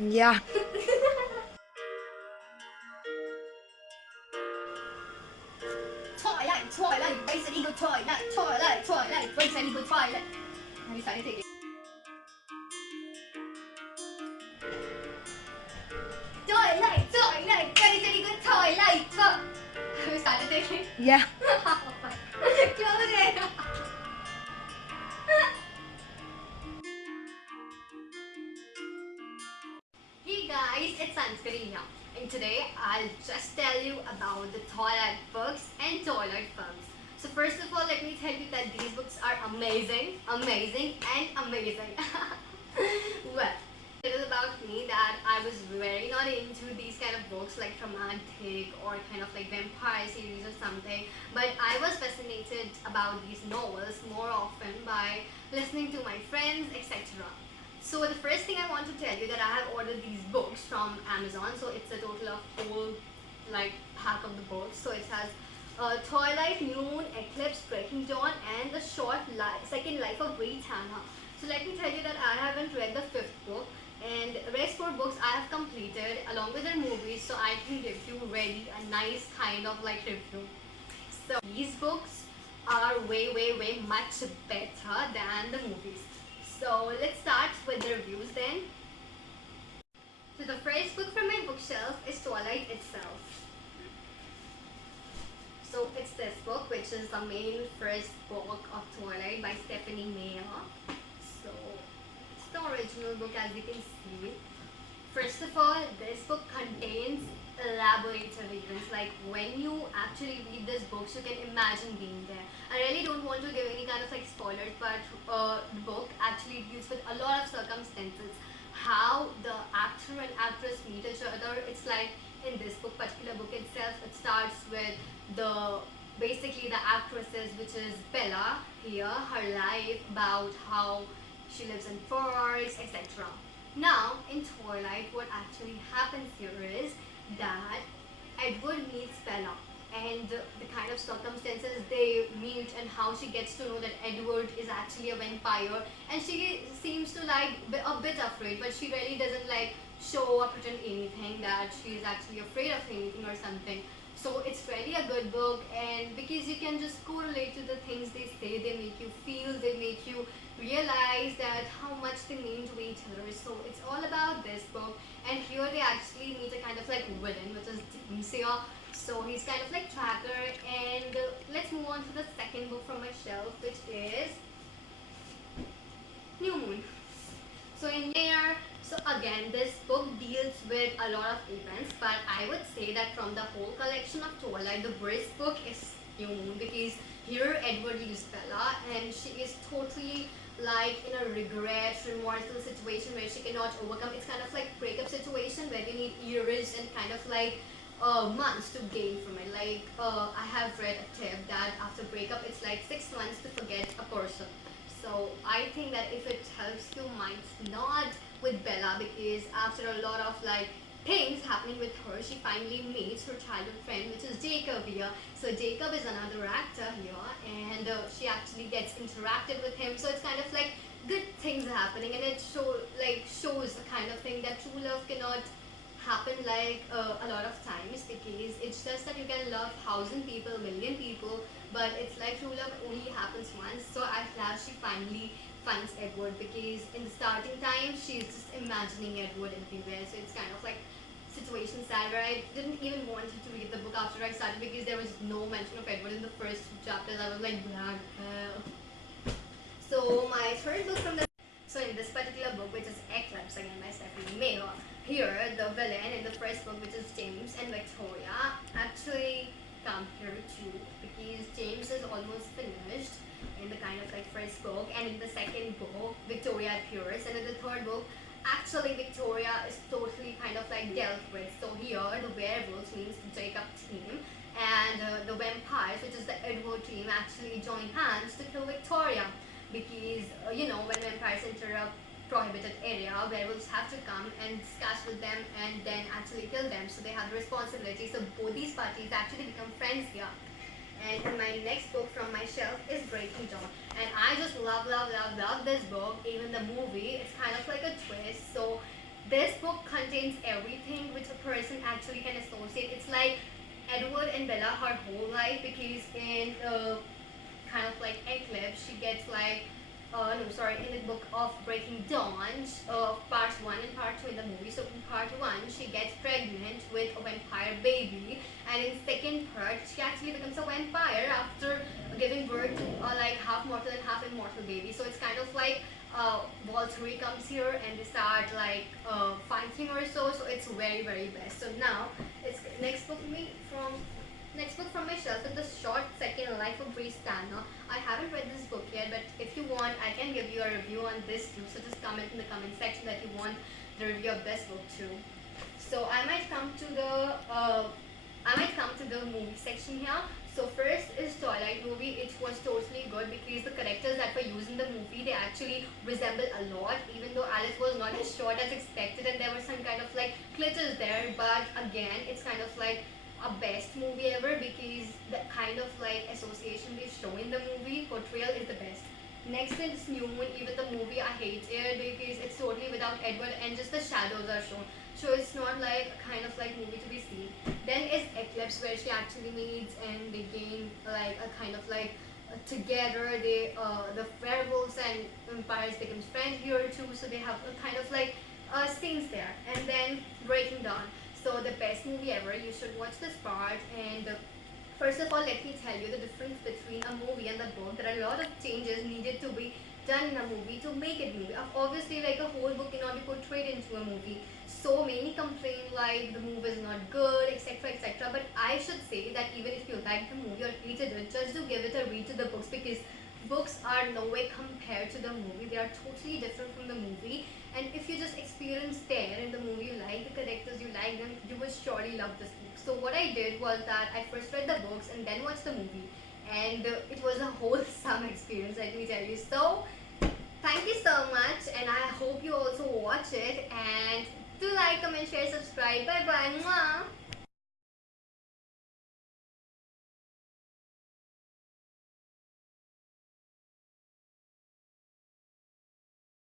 Yeah. Twilight, Twilight, basically good Twilight, Twilight, Twilight, basically good Twilight. Have you started taking? Twilight, Twilight, basically good Twilight. Have you started taking? Yeah. Close it. Hey guys, it's Sanskari here, and today I'll just tell you about the Twilight books and Twilight films. So first of all, let me tell you that these books are amazing, amazing, and amazing. Well, it is about me that I was very not into these kind of books like romantic or kind of like vampire series or something, but I was fascinated about these novels more often by listening to my friends, etc. So the first thing I want to tell you that I have ordered these books from Amazon. So it's a total of whole like pack of the books. So it has Twilight, New Moon, Eclipse, Breaking Dawn, and the Second Life of Britannia. So let me tell you that I haven't read the fifth book, and rest four books I have completed along with their movies, so I can give you really a nice kind of like review. So these books are way much better than the movies. So let's start with the reviews then. So the first book from my bookshelf is Twilight itself. So it's this book, which is the main first book of Twilight by Stephanie Meyer. So it's the original book, as you can see. First of all, this book contains elaborate reasons. Like when you actually read this book, you can imagine being there. I really don't want to give any kind of like spoilers, but the book actually deals with a lot of circumstances. How the actor and actress meet each other. It's like in this particular book itself, it starts with the basically the actresses, which is Bella here, her life about how she lives in forests, etc. Now, in Twilight, what actually happens here is that Edward meets Bella, and the kind of circumstances they meet and how she gets to know that Edward is actually a vampire, and she seems to like be a bit afraid, but she really doesn't like show or pretend anything that she is actually afraid of anything or something. So it's really a good book, and because you can just correlate to the things they say, they make you feel, they make you realize that how much they mean to each other. So it's all about this book, and here they actually meet a kind of like villain, which is Doomsayer. So he's kind of like Tracker, and let's move on to the second book from my shelf, which is New Moon. So in there, so again, this book deals with a lot of events, but I would say that from the whole collection of Twilight, the best book is New Moon, because here Edward leaves Bella, and she is totally like in a regret, remorseful situation where she cannot overcome. It's kind of like breakup situation where you need years and kind of like months to gain from it. Like I have read a tip that after breakup, it's like 6 months to forget a person. So I think that if it helps you, might not with Bella, because after a lot of like things happening with her, she finally meets her childhood friend, which is Jacob here. So Jacob is another actor here, and she actually gets interacted with him. So it's kind of like good things are happening, and it shows the kind of thing that true love cannot happen like a lot of times, because it's just that you can love 1,000 people, million people, but it's like true love only happens once. So at last she finally finds Edward, because in the starting time she's just imagining Edward everywhere. So it's kind of like situation sad where I didn't even want to read the book after I started, because there was no mention of Edward in the first two chapters. I was like blank. So my third book from the so in this particular book, which is Eclipse again by Stephanie Meyer, here the villain in the first book, which is James and Victoria, actually come here too, because James is almost finished in the kind of like first book, and in the second book Victoria appears, and in the third book actually Victoria is totally kind of like dealt with. So here the werewolves, means the Jacob team, and the vampires, which is the Edward team, actually join hands to kill Victoria, because when vampires enter a prohibited area, werewolves have to come and discuss with them and then actually kill them. So they have the responsibility. So both these parties actually become friends here. And my next book from my shelf is Breaking Dawn, and I just love this book. Even the movie, it's kind of like a twist. So This book contains everything which a person actually can associate. It's like Edward and Bella her whole life, because in kind of like Eclipse, she gets like, no, sorry, in the book of Breaking Dawn, parts 1 and part 2 in the movie. So in part 1, she gets pregnant with a vampire baby, and in second part, she actually becomes a vampire after giving birth to like half mortal and half immortal baby. So it's kind of like Valtteri comes here and they start like fighting or so. So it's very very best. So now it's next book from my shelf is the short second life of Bristana. I haven't read this book yet, but if you want, I can give you a review on this too. So just comment in the comment section that you want the review of this book too. So I might come to the movie section here. So first is Twilight movie. It was totally good because the characters that were used in the movie, they actually resemble a lot, even though Alice was not as short as expected and there were some kind of like glitches there. But again, it's kind of like a best movie ever because the kind of like association they show in the movie portrayal is the best. Next is New Moon. Even the movie I hate it because it's totally without Edward and just the shadows are shown. So it's not like a kind of like movie to be seen. Then is Eclipse, where she actually meets and they gain like a kind of like together. They the werewolves and vampires becomes friends here too. So they have a kind of like scenes there. And then Breaking Dawn. So the best movie ever. You should watch this part. And first of all, let me tell you the difference between a movie and the book. There are a lot of changes needed to be done in a movie to make it movie. Obviously, like a whole book cannot be portrayed into a movie. So many complain like the movie is not good, etc., etc. But I should say that even if you like the movie or hated it, just do give it a read to the books, because books are no way compared to the movie. They are totally different from the movie. And if you just experience there in the movie, you like the characters, you like them, you will surely love this book. So what I did was that I first read the books and then watched the movie, and it was a wholesome experience, let me tell you. So thank you so much, and I hope you also watch it. And do like, comment, share, subscribe. Bye bye.